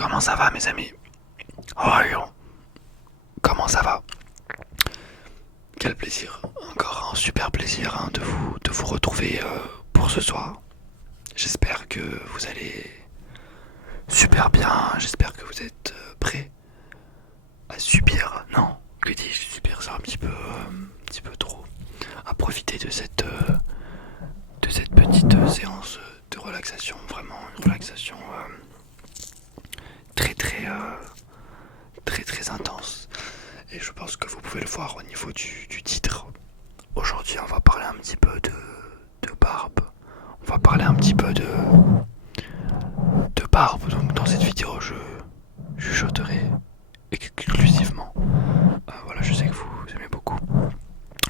Comment ça va mes amis? Oh, comment ça va? Quel plaisir, encore un super plaisir de vous retrouver pour ce soir. J'espère que vous allez super bien, j'espère que vous êtes prêts à subir, non, que dis-je, subir c'est un petit peu trop, à profiter de cette petite séance de relaxation, vraiment une relaxation très très très très intense. Et je pense que vous pouvez le voir au niveau du titre. Aujourd'hui, on va parler un petit peu de barbe. On va parler un petit peu de barbe. Donc, dans cette vidéo, je chuchoterai exclusivement. Voilà, je sais que vous aimez beaucoup.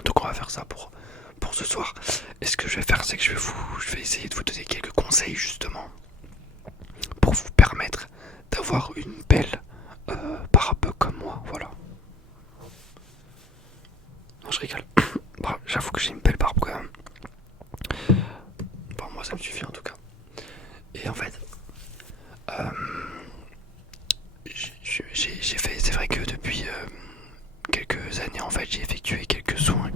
Donc, on va faire ça pour ce soir. Et ce que je vais faire, c'est que je vais essayer de vous donner quelques conseils, justement, pour vous permettre d'avoir une belle barbe comme moi. Voilà. Non, je rigole. Bon, j'avoue que j'ai une belle barbe quand même. Bon, moi ça me suffit en tout cas. Et en fait, j'ai fait, c'est vrai que depuis quelques années, en fait, j'ai effectué quelques soins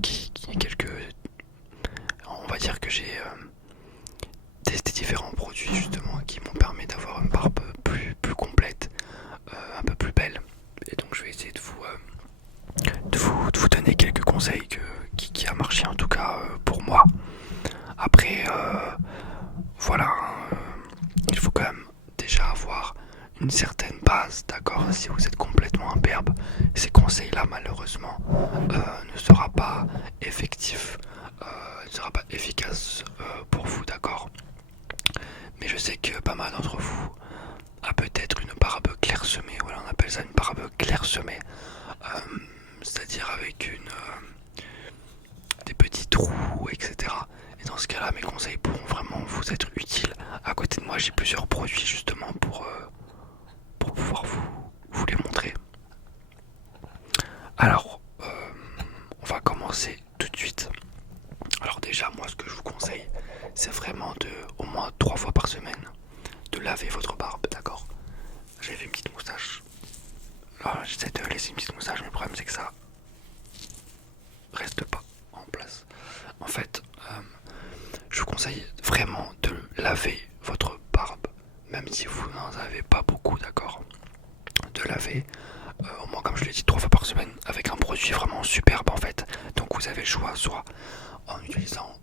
on va dire que j'ai testé différents produits justement qui m'ont permis d'avoir une barbe plus complète, un peu plus belle. Et donc je vais essayer de vous donner quelques conseils qui a marché en tout cas pour moi. Après, voilà, il faut quand même déjà avoir une certaine base, d'accord? Si vous êtes complètement imberbe, ces conseils-là, malheureusement, ne sera pas effectif, ne sera pas efficace pour vous, d'accord? Mais je sais que pas mal d'entre vous a peut-être une barbe clairsemée, voilà, on appelle ça une barbe clairsemée, c'est-à-dire avec des petits trous, etc. Et dans ce cas-là, mes conseils pourront vraiment vous être utiles. À côté de moi, j'ai plusieurs produits justement pour pouvoir vous les montrer. Alors, on va commencer tout de suite. Alors déjà, moi, ce que je vous conseille, c'est vraiment au moins 3 fois par semaine, de laver votre barbe, d'accord? J'avais une petite moustache. J'essaie de laisser une petite moustache, mais le problème c'est que ça reste pas en place. En fait, je vous conseille vraiment de laver votre barbe, même si vous n'en avez pas beaucoup, d'accord? De laver, au moins comme je l'ai dit, 3 fois par semaine, avec un produit vraiment superbe en fait. Donc vous avez le choix, soit en utilisant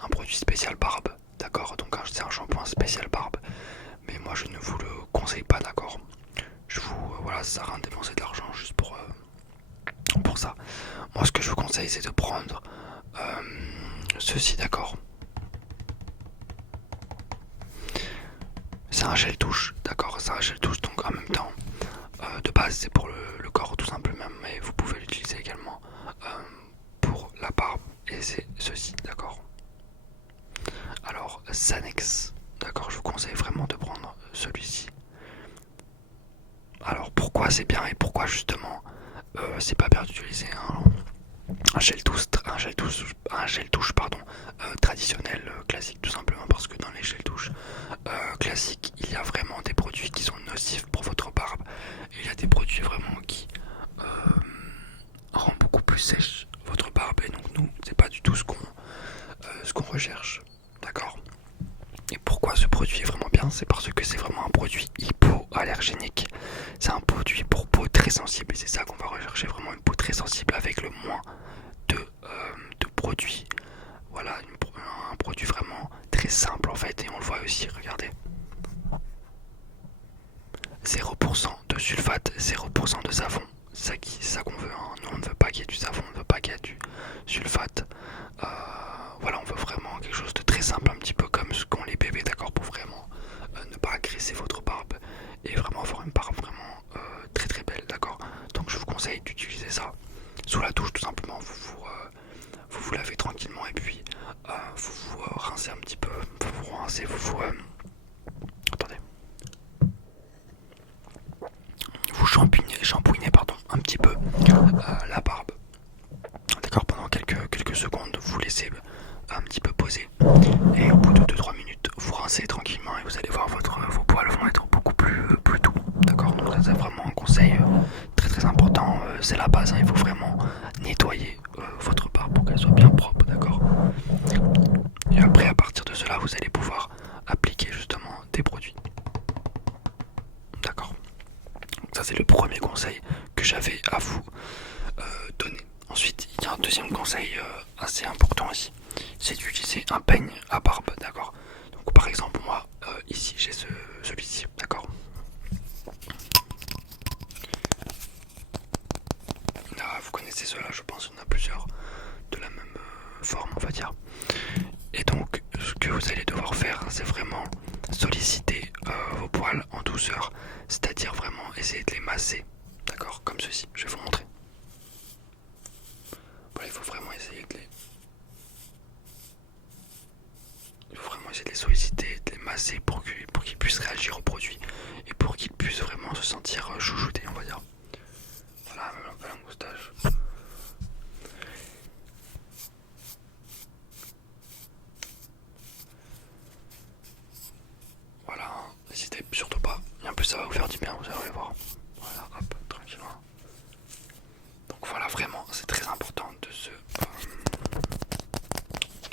un produit spécial barbe, d'accord? Donc c'est un shampoing spécial barbe, mais moi je ne vous le conseille pas, d'accord? Voilà, ça sert à rien de dépenser de l'argent juste pour ça. Moi ce que je vous conseille c'est de prendre ceci, d'accord? C'est un gel douche, d'accord? C'est un gel douche, donc en même temps, de base c'est pour le corps tout simplement, mais vous pouvez l'utiliser également pour la barbe, et c'est ceci, d'accord? Alors, Sanex, d'accord? Je vous conseille vraiment de prendre celui-ci. Alors pourquoi c'est bien et pourquoi justement c'est pas bien d'utiliser un gel douche pardon, traditionnel, classique, tout simplement parce que dans les gels douche classiques, il y a vraiment des produits qui sont nocifs pour votre barbe, et il y a des produits vraiment qui rendent beaucoup plus sèche votre barbe, et donc nous, c'est pas du tout ce qu'on recherche, d'accord? Et pourquoi ce produit est vraiment bien? C'est parce que c'est vraiment un produit hypoallergénique. C'est un produit pour peau très sensible, et c'est ça qu'on va rechercher, vraiment une peau très sensible avec le moins de produits. Voilà, un produit vraiment très simple en fait, et on le voit aussi, regardez. 0% de sulfate, 0% de savon. C'est ça qu'on veut, hein. Nous on ne veut pas qu'il y ait du savon, on ne veut pas qu'il y ait du sulfate. Voilà, on veut vraiment quelque chose de très simple, un petit peu comme ce qu'ont les bébés, d'accord, pour vraiment ne pas agresser votre barbe et vraiment avoir une barbe vraiment très très belle, d'accord? Donc je vous conseille d'utiliser ça sous la douche, tout simplement. Vous lavez tranquillement, et puis vous rincez un petit peu, vous rincez, attendez, vous shampouinez pardon, un petit peu la barbe, d'accord, pendant quelques secondes, vous laissez un petit peu poser, et au bout de 2-3 minutes, vous rincez tranquillement, et vous allez voir vos poils vont être beaucoup plus doux, c'est la base, hein, il faut vraiment nettoyer votre barbe pour qu'elle soit bien propre, d'accord. Et après, à partir de cela, vous allez pouvoir appliquer justement des produits, d'accord. Donc ça c'est le premier conseil que j'avais à vous donner. Ensuite, il y a un deuxième conseil assez important aussi, c'est d'utiliser un peigne à barbe, d'accord. Donc par exemple, moi, ici j'ai celui-ci, d'accord. Là, vous connaissez cela, je pense, il y en a plusieurs de la même forme, on va dire. Et donc, ce que vous allez devoir faire, c'est vraiment solliciter vos poils en douceur, c'est-à-dire vraiment essayer de les masser, d'accord, comme ceci. Je vais vous montrer. Voilà, il faut vraiment essayer de les... Il faut vraiment essayer de les solliciter, de les masser pour qu'ils puissent réagir au produit et pour qu'ils puissent vraiment se sentir chouchoutés, on va dire. Voilà, même un peu la moustache. Voilà, n'hésitez surtout pas. Et en plus, ça va vous faire du bien, vous allez voir. Voilà, hop, tranquillement. Donc voilà, vraiment, c'est très important de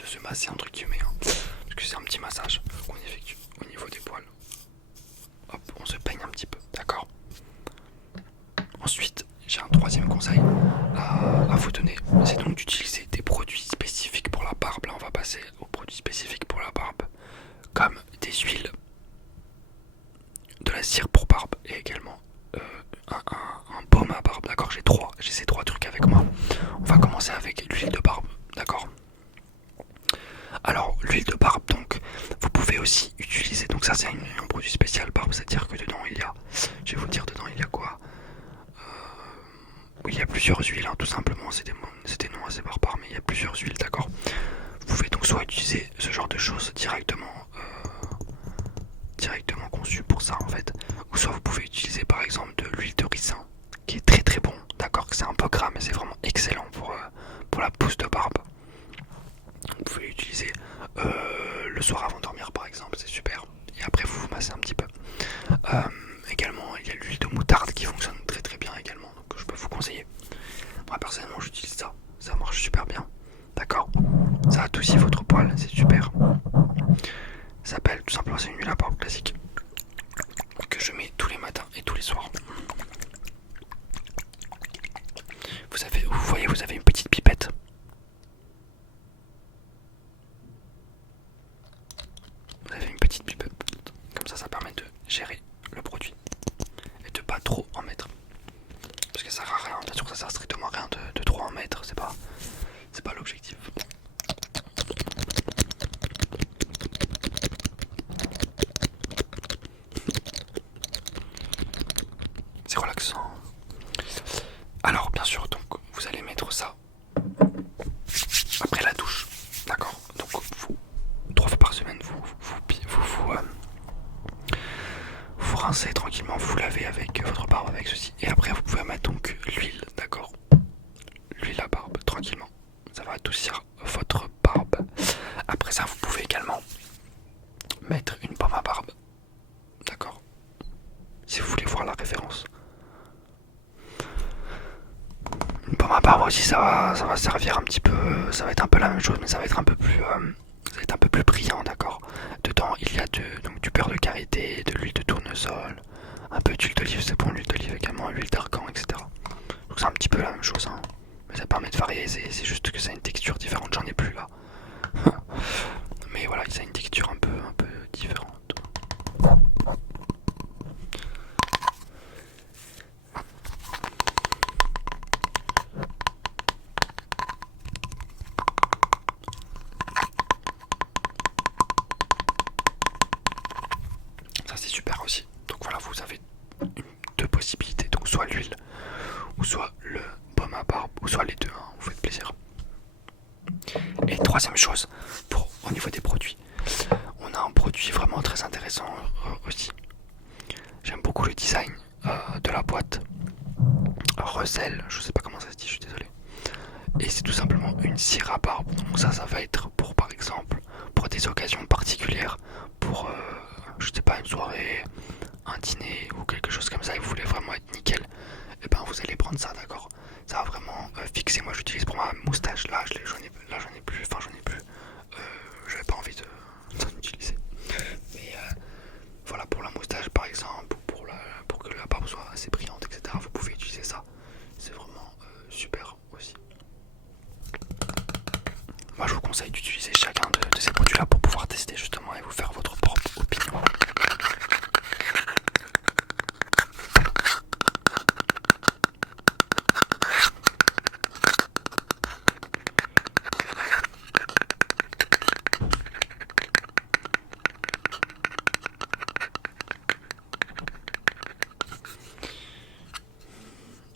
se masser entre guillemets, hein, parce que c'est un petit massage qu'on effectue au niveau des poils. Hop, on se peigne un petit peu, d'accord. Ensuite, j'ai un troisième conseil à vous donner, c'est donc d'utiliser des produits spécifiques pour la barbe. Là, on va passer aux produits spécifiques pour la barbe, comme des huiles, de la cire pour barbe et également un baume à barbe, d'accord. J'ai ces trois trucs avec moi. On va commencer avec l'huile de barbe, d'accord. Alors l'huile de barbe, donc vous pouvez aussi utiliser, donc ça c'est un produit spécial barbe, c'est à dire que dedans il y a, je vais vous dire dedans il y a quoi, oui, il y a plusieurs huiles, hein, tout simplement, c'est des noms assez barbares, mais il y a plusieurs huiles, d'accord. Vous pouvez donc soit utiliser ce genre de choses directement conçues pour ça en fait, ou soit vous pouvez utiliser par exemple de l'huile de ricin, qui est très très bon, d'accord, c'est un peu gras mais c'est vraiment excellent pour la pousse de barbe. Vous pouvez l'utiliser le soir avant de dormir par exemple, c'est super. Et après vous vous massez un petit peu. Également il y a l'huile de moutarde qui fonctionne très très bien également, donc je peux vous conseiller. Moi personnellement j'utilise ça, ça marche super bien. D'accord. Ça adoucit votre poil, c'est super. Ça s'appelle tout simplement, c'est une huile à barbe classique que je mets tous les matins et tous les soirs. Vous voyez, vous avez une petite pipette. Vous avez une petite pipette. Comme ça permet de gérer le produit et de pas trop en mettre. Parce que ça sert à rien, bien sûr ça sert strictement à rien de trop en mettre, c'est pas l'objectif. C'est relaxant. Alors bien sûr, donc vous allez mettre ça après la douche, d'accord. Donc vous 3 fois par semaine vous rincez tranquillement, vous lavez avec votre barbe avec ceci, et après vous pouvez mettre donc l'huile, d'accord. L'huile à barbe tranquillement, ça va adoucir votre barbe. Après ça vous pouvez également mettre une pomme à barbe, d'accord, si vous voulez voir la référence. Une pomme à barbe aussi, ça va servir un petit peu, ça va être un peu la même chose mais ça va être un peu plus brillant, d'accord. Dedans il y a donc du beurre de karité, de l'huile de tournesol, un peu d'huile d'olive, c'est bon, l'huile d'olive également, l'huile d'argan, etc. Donc c'est un petit peu la même chose, hein. Mais ça permet de varier, c'est juste que ça a une texture différente, j'en ai plus là. Mais voilà, ça a une texture un peu différente. Ça c'est super aussi. Donc voilà, vous avez deux possibilités, donc soit l'huile ou soit le baume à barbe, ou soit les deux, hein, vous faites plaisir. Et troisième chose, au niveau des produits, on a un produit vraiment très intéressant aussi. J'aime beaucoup le design de la boîte. Recel, je sais pas comment ça se dit, je suis désolé. Et c'est tout simplement une cire à barbe. Donc ça va être pour, par exemple, pour des occasions particulières, pour je sais pas, une soirée, un dîner ou quelque chose comme ça, et vous voulez vraiment être nickel, et ben vous allez prendre ça, d'accord. d'utiliser chacun de ces produits-là pour pouvoir tester justement et vous faire votre propre opinion.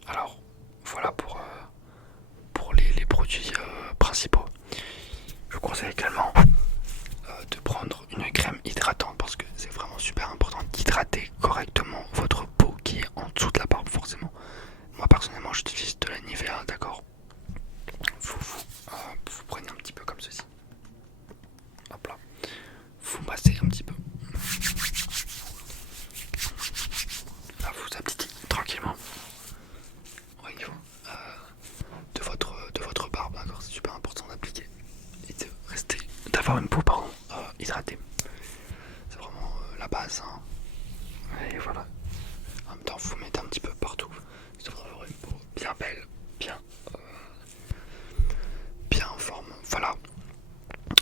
Alors voilà pour les produits principaux. Je vous conseille également de prendre une crème hydratante parce que c'est vraiment super important d'hydrater correctement votre peau qui est en dessous de la barbe forcément. Moi personnellement j'utilise de la Nivea, d'accord. Vous prenez un petit peu comme ceci. Hop là. Vous massez un petit peu. Là vous appliquez tranquillement au niveau de votre barbe, d'accord. C'est super important d'appliquer et de rester, d'avoir une peau hydratée. C'est vraiment la base, hein. Et voilà. En même temps, vous mettez un petit peu partout. Ça devrait avoir une peau bien belle, bien en forme. Voilà.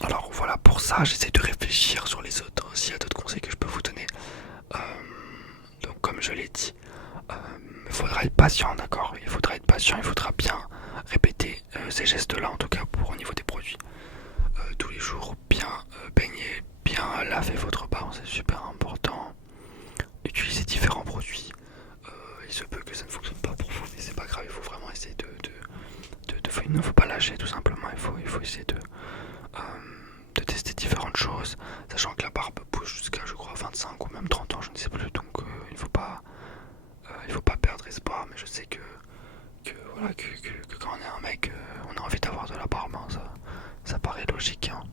Alors voilà, pour ça, j'essaie de réfléchir sur les autres, s'il y a d'autres conseils que je peux vous donner. Donc comme je l'ai dit, il faudra être patient, d'accord. Il faudra être patient, il faudra bien répéter ces gestes-là, en tout cas pour au niveau des produits. Tous les jours, bien baigner, bien laver votre barbe, c'est super important. Utiliser différents produits. Il se peut que ça ne fonctionne pas pour vous, mais c'est pas grave, il faut vraiment essayer il ne faut pas lâcher tout simplement, il faut essayer de tester différentes choses, sachant que la barbe pousse jusqu'à je crois 25 ou même 30 ans, je ne sais plus, donc il faut pas perdre espoir, mais je sais que voilà que quand on est un mec, on a envie d'avoir de la barbe, hein, ça paraît logique, hein.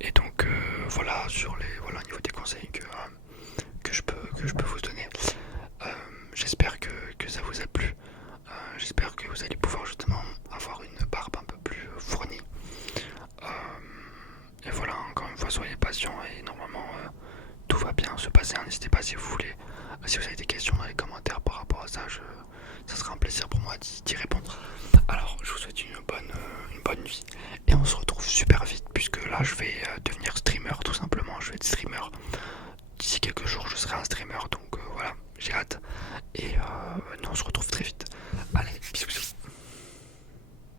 Et donc voilà au niveau des conseils que je peux vous donner. J'espère que ça vous a plu. J'espère que vous allez pouvoir justement avoir une barbe un peu plus fournie. Et voilà, encore une fois, soyez patients et normalement tout va bien se passer. N'hésitez pas si vous voulez, si vous avez des questions dans les commentaires par rapport à ça, ça sera un plaisir pour moi d'y répondre. Alors, je vous souhaite une bonne nuit et on se retrouve super vite puisque là je vais devenir streamer tout simplement. Je vais être streamer. D'ici quelques jours, je serai un streamer donc voilà, j'ai hâte.